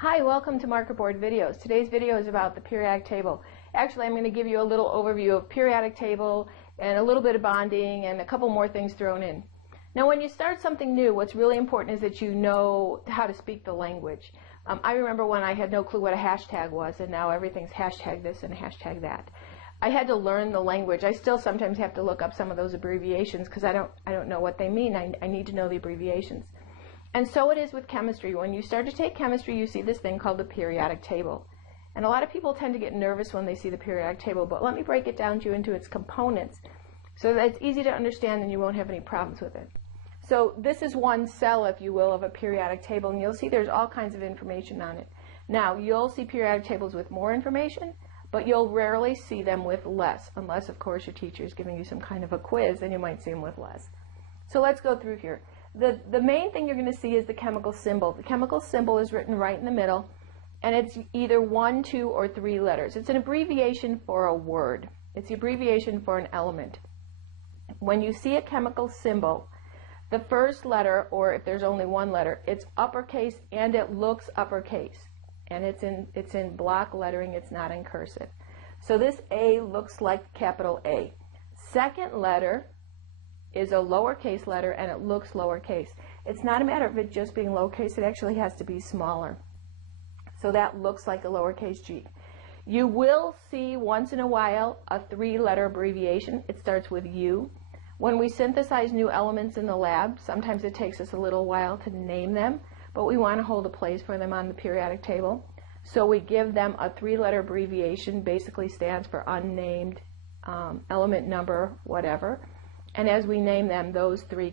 Hi, welcome to Marker Board Videos. Today's video is about the periodic table. Actually, I'm going to give you a little overview of periodic table and a little bit of bonding and a couple more things thrown in. Now, when you start something new, what's really important is that you know how to speak the language. I remember when I had no clue what a hashtag was, and now everything's hashtag this and hashtag that. I had to learn the language. I still sometimes have to look up some of those abbreviations because I don't know what they mean. I need to know the abbreviations. And so it is with chemistry. When you start to take chemistry, you see this thing called the periodic table. And a lot of people tend to get nervous when they see the periodic table, but let me break it down to you into its components so that it's easy to understand and you won't have any problems with it. So this is one cell, if you will, of a periodic table, and you'll see there's all kinds of information on it. Now, you'll see periodic tables with more information, but you'll rarely see them with less, unless, of course, your teacher is giving you some kind of a quiz, then you might see them with less. So let's go through here. The main thing you're going to see is the chemical symbol. The chemical symbol is written right in the middle, and it's either 1, 2, or 3 letters. It's an abbreviation for a word. It's the abbreviation for an element. When you see a chemical symbol, the first letter, or if there's only one letter, it's uppercase and it looks uppercase. And it's in block lettering, it's not in cursive. So this A looks like capital A. Second letter is a lowercase letter and it looks lowercase. It's not a matter of it just being lowercase, it actually has to be smaller. So that looks like a lowercase g. You will see once in a while a 3-letter abbreviation. It starts with U. When we synthesize new elements in the lab, sometimes it takes us a little while to name them, but we want to hold a place for them on the periodic table. So we give them a 3-letter abbreviation, basically stands for unnamed, element number, whatever. And as we name them, those three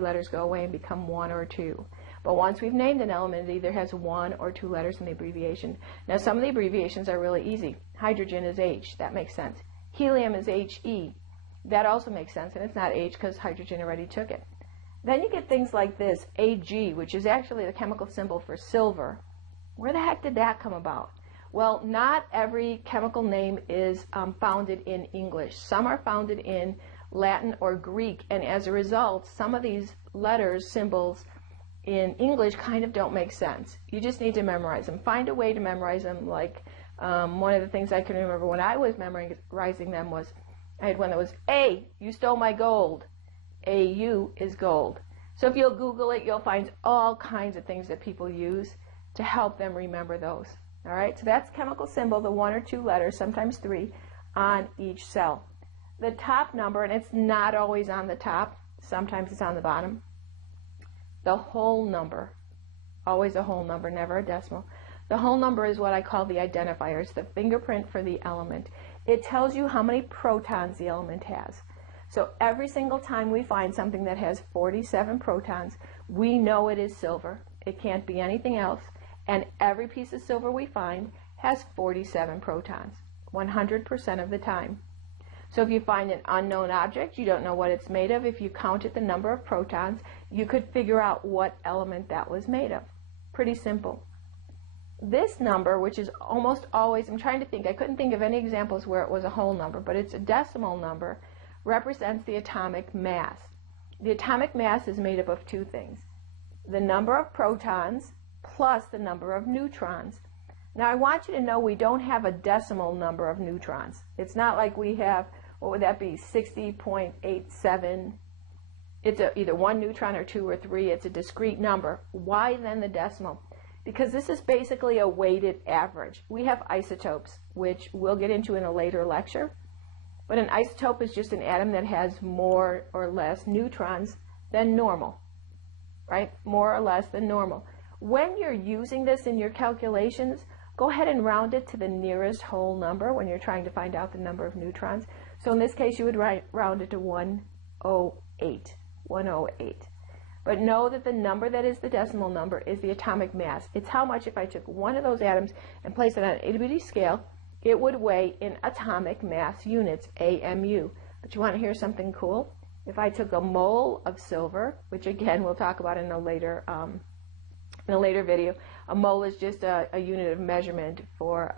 letters go away and become 1 or 2. But once we've named an element, it either has 1 or 2 letters in the abbreviation. Now, some of the abbreviations are really easy. Hydrogen is H. That makes sense. Helium is HE. That also makes sense, and it's not H because hydrogen already took it. Then you get things like this, AG, which is actually the chemical symbol for silver. Where the heck did that come about? Well, not every chemical name is founded in English. Some are founded in Latin or Greek, and as a result, some of these letters, symbols in English kind of don't make sense. You just need to memorize them. Find a way to memorize them. Like one of the things I can remember when I was memorizing them was, I had one that was A, you stole my gold. AU is gold. So if you'll Google it, you'll find all kinds of things that people use to help them remember those. All right, so that's chemical symbol, the 1 or 2 letters, sometimes 3, on each cell. The top number, and it's not always on the top, sometimes it's on the bottom. The whole number, always a whole number, never a decimal. The whole number is what I call the identifier. It's the fingerprint for the element. It tells you how many protons the element has. So every single time we find something that has 47 protons, we know it is silver. It can't be anything else. And every piece of silver we find has 47 protons, 100% of the time. So if you find an unknown object, you don't know what it's made of. If you counted the number of protons, you could figure out what element that was made of. Pretty simple. This number, which is almost always, I'm trying to think, I couldn't think of any examples where it was a whole number, but it's a decimal number, represents the atomic mass. The atomic mass is made up of 2 things. The number of protons plus the number of neutrons. Now I want you to know we don't have a decimal number of neutrons. It's not like we have, what would that be, 60.87. It's either 1 neutron or 2 or 3. It's a discrete number. Why then the decimal? Because this is basically a weighted average. We have isotopes, which we'll get into in a later lecture. But an isotope is just an atom that has more or less neutrons than normal, right? More or less than normal. When you're using this in your calculations, go ahead and round it to the nearest whole number when you're trying to find out the number of neutrons. So in this case, you would round it to 108. 108. But know that the number that is the decimal number is the atomic mass. It's how much, if I took one of those atoms and placed it on an itty-bitty scale, it would weigh in atomic mass units, AMU. But you want to hear something cool? If I took a mole of silver, which again we'll talk about in a later video, a mole is just a unit of measurement for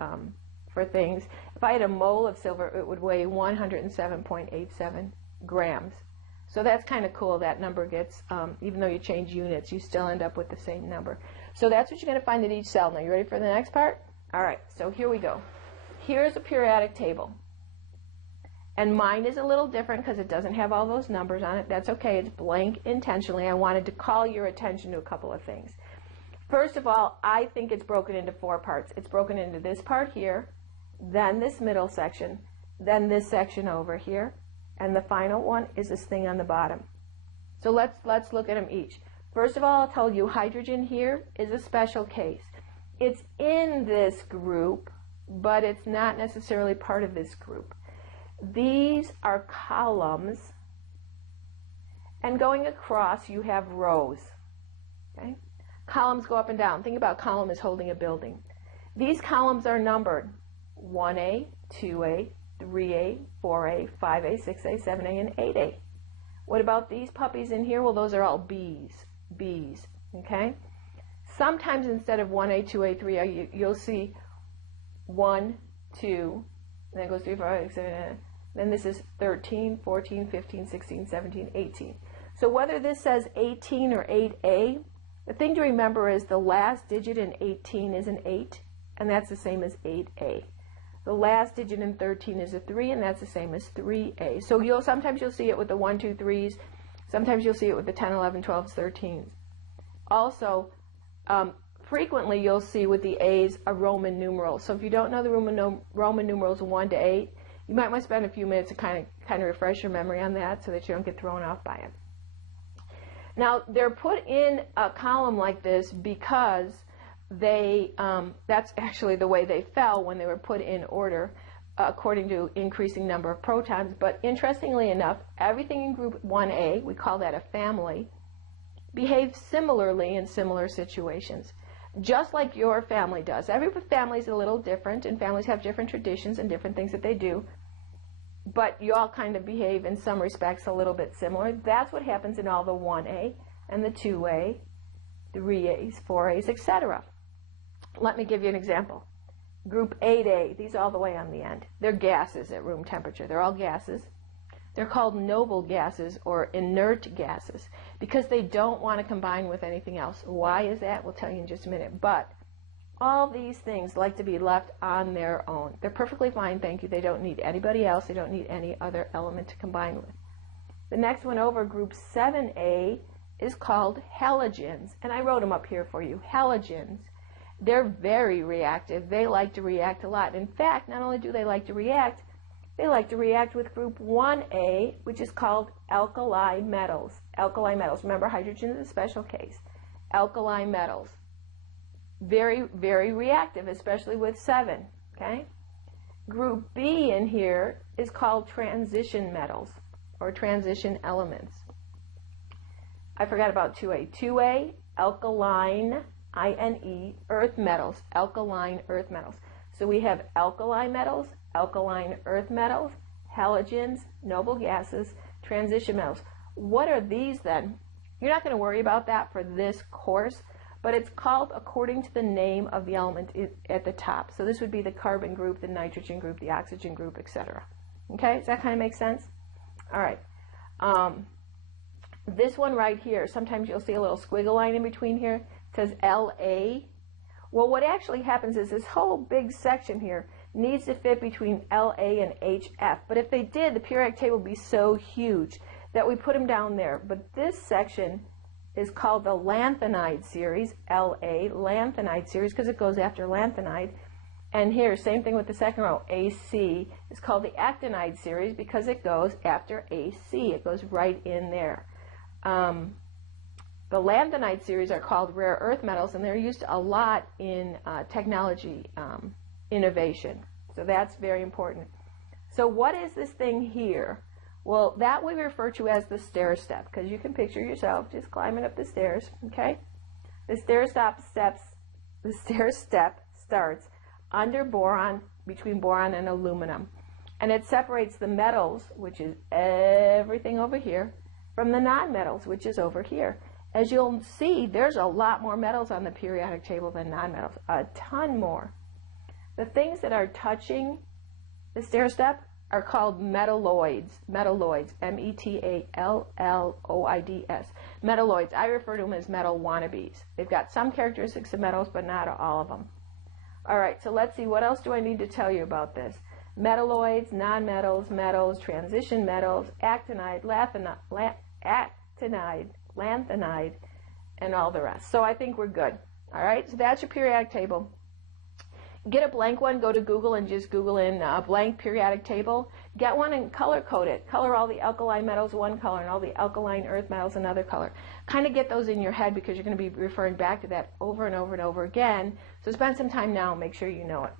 things. If I had a mole of silver, it would weigh 107.87 grams. So that's kind of cool. That number gets, even though you change units, you still end up with the same number. So that's what you're going to find at each cell. Now, you ready for the next part? All right, so here we go. Here's a periodic table. And mine is a little different because it doesn't have all those numbers on it. That's okay. It's blank intentionally. I wanted to call your attention to a couple of things. First of all, I think it's broken into 4 parts. It's broken into this part here, then this middle section, then this section over here, and the final one is this thing on the bottom. So let's look at them each. First of all, I'll tell you hydrogen here is a special case. It's in this group, but it's not necessarily part of this group. These are columns, and going across you have rows. Okay? Columns go up and down. Think about column as holding a building. These columns are numbered 1A, 2A, 3A, 4A, 5A, 6A, 7A, and 8A. What about these puppies in here? Well, those are all B's, okay? Sometimes instead of 1A, 2A, 3A, you'll see 1, 2, and then it goes 3, 4, 5, 6, 7, then this is 13, 14, 15, 16, 17, 18. So whether this says 18 or 8A, the thing to remember is the last digit in 18 is an 8, and that's the same as 8A. The last digit in 13 is a 3, and that's the same as 3A. So sometimes you'll see it with the 1, 2, 3s. Sometimes you'll see it with the 10, 11, 12s, 13s. Also, frequently you'll see with the A's a Roman numeral. So if you don't know the Roman numerals 1 to 8, you might want to spend a few minutes to kind of refresh your memory on that so that you don't get thrown off by it. Now, they're put in a column like this because that's actually the way they fell when they were put in order according to increasing number of protons. But interestingly enough, everything in group 1A, we call that a family, behaves similarly in similar situations, just like your family does. Every family is a little different, and families have different traditions and different things that they do, but you all kind of behave in some respects a little bit similar. That's what happens in all the 1A and the 2A, 3As, 4As, etc. Let me give you an example. Group 8A, these are all the way on the end. They're gases at room temperature. They're all gases. They're called noble gases or inert gases because they don't want to combine with anything else. Why is that? We'll tell you in just a minute. But all these things like to be left on their own. They're perfectly fine, thank you. They don't need anybody else. They don't need any other element to combine with. The next one over, group 7A, is called halogens. And I wrote them up here for you. Halogens. They're very reactive. They like to react a lot. In fact, not only do they like to react with group 1A, which is called alkali metals. Alkali metals. Remember, hydrogen is a special case. Alkali metals. Very, very reactive, especially with 7. Okay? Group B in here is called transition metals or transition elements. I forgot about 2A. 2A, alkaline, I-N-E, earth metals, alkaline earth metals. So we have alkali metals, alkaline earth metals, halogens, noble gases, transition metals. What are these then? You're not going to worry about that for this course, but it's called according to the name of the element at the top. So this would be the carbon group, the nitrogen group, the oxygen group, etc. Okay, does that kind of make sense? All right. This one right here, sometimes you'll see a little squiggle line in between here. It says LA. Well, what actually happens is this whole big section here needs to fit between LA and HF. But if they did, the periodic table would be so huge that we put them down there. But this section is called the Lanthanide Series, LA, Lanthanide Series, because it goes after lanthanide. And here, same thing with the second row, AC is called the Actinide Series because it goes after AC. It goes right in there. The Lanthanide series are called rare earth metals, and they're used a lot in technology innovation. So that's very important. So what is this thing here? Well, that we refer to as the stair step, because you can picture yourself just climbing up the stairs, okay? The stair step starts under boron, between boron and aluminum. And it separates the metals, which is everything over here, from the nonmetals, which is over here. As you'll see, there's a lot more metals on the periodic table than nonmetals, a ton more. The things that are touching the stair step are called metalloids. Metalloids, M-E-T-A-L-L-O-I-D-S. Metalloids. I refer to them as metal wannabes. They've got some characteristics of metals, but not all of them. All right, so let's see. What else do I need to tell you about this? Metalloids, nonmetals, metals, transition metals, actinide, lanthanide, and all the rest. So I think we're good. All right, so that's your periodic table. Get a blank one, go to Google and just Google in blank periodic table. Get one and color code it. Color all the alkaline metals one color and all the alkaline earth metals another color. Kind of get those in your head because you're going to be referring back to that over and over and over again. So spend some time now and make sure you know it.